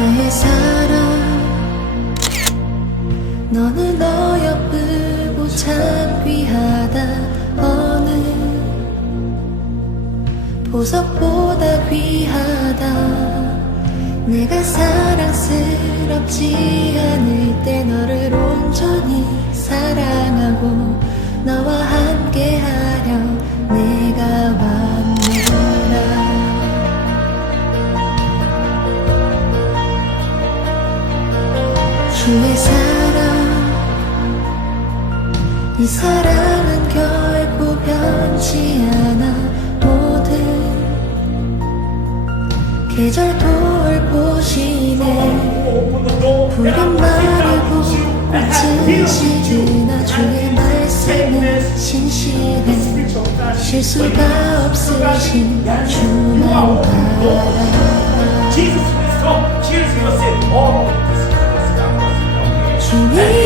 나의 사랑. 너는 어여쁘고 참 귀하다. 어느 보석보다 귀하다. 내가 사랑스럽지 않을 때 너를 온전히 주의 사랑. 이 사랑은 결코 변치 않아. 모든 계절 돌보시네. 푸른 마르고 꽃은 시드나 주의 말씀은 신실해. 실수가 없으신 주만 바라 Jesus, please come. Cheers for your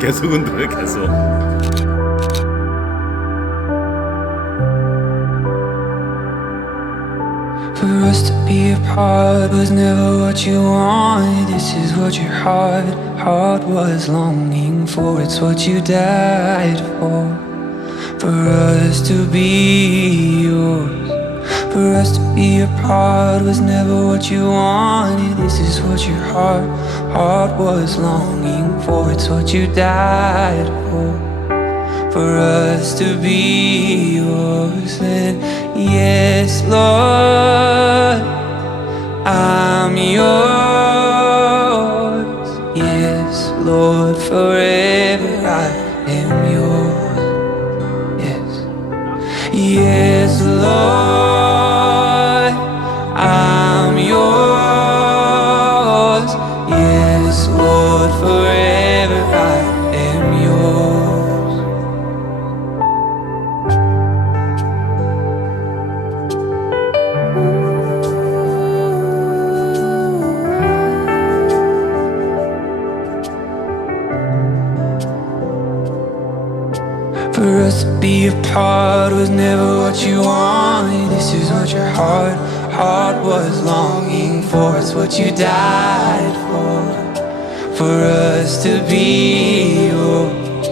계속 흔들어 계속 For us to be apart was never what you wanted. This is what your heart, heart was longing for. It's what you died for. For us to be yours. For us to be apart was never what you wanted. This is what your heart, heart was longing for. It's what you died for for us to be yours. And yes, Lord, I'm yours. For us to be apart was never what you wanted. This is what your heart, heart was longing for. It's what you died for. For us to be yours.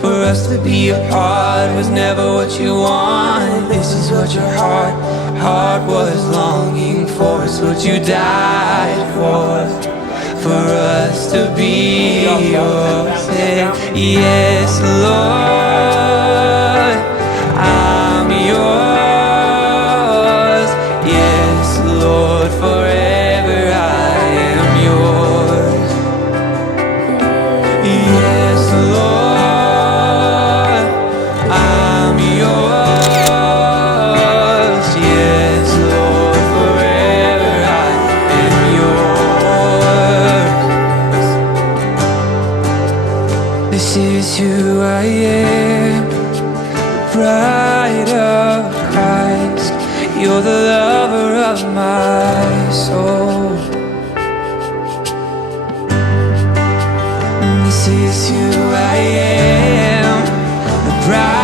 For us to be apart was never what you wanted. This is what your heart, heart was longing for. It's what you died for. For us to be yours. Yes, Lord, who I am. Bride of Christ. you're the lover of my soul. This is who I am. The bride.